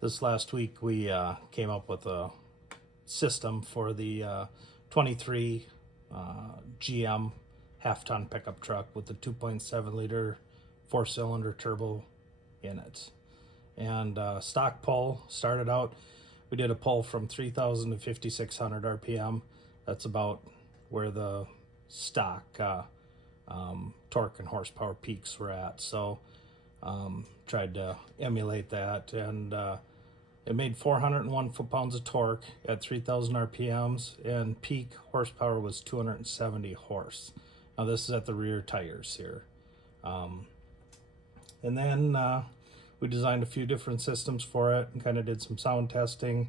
This last week we came up with a system for the 23 GM half-ton pickup truck with the 2.7 liter 4-cylinder turbo in it. And stock pull started out, we did a pull from 3,000 to 5,600 RPM. That's about where the stock torque and horsepower peaks were at. So tried to emulate that, and it made 401 foot-pounds of torque at 3,000 RPMs, and peak horsepower was 270 horse. Now this is at the rear tires here. And then we designed a few different systems for it and kind of did some sound testing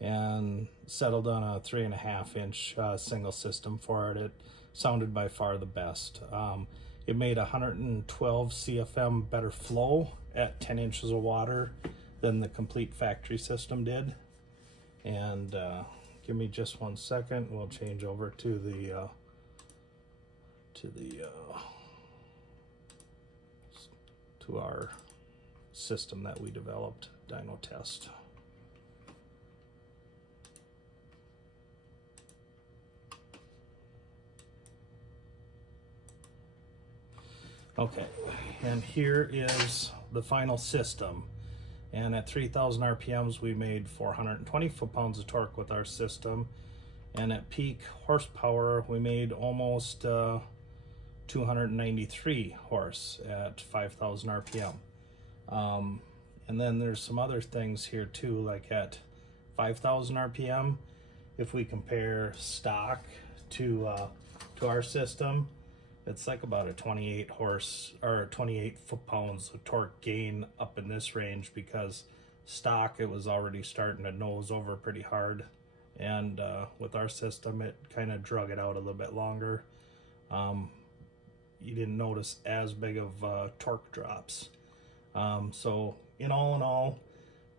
and settled on a 3.5 inch single system for it. It sounded by far the best. It made 112 CFM better flow at 10 inches of water than the complete factory system did. And give me just 1 second, we'll change over to the to our system that we developed, Dyno test. Okay, and here is the final system. And at 3,000 RPMs, we made 420 foot-pounds of torque with our system. And at peak horsepower, we made almost 293 horse at 5,000 RPM. And then there's some other things here too, like at 5,000 RPM, if we compare stock to our system, it's like about a 28 horse or 28 foot-pounds of torque gain up in this range, because stock, it was already starting to nose over pretty hard, and with our system it kind of drug it out a little bit longer. You didn't notice as big of torque drops. So in all,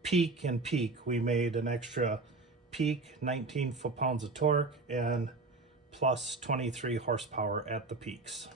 peak and peak, we made an extra peak 19 foot-pounds of torque and plus 23 horsepower at the peaks.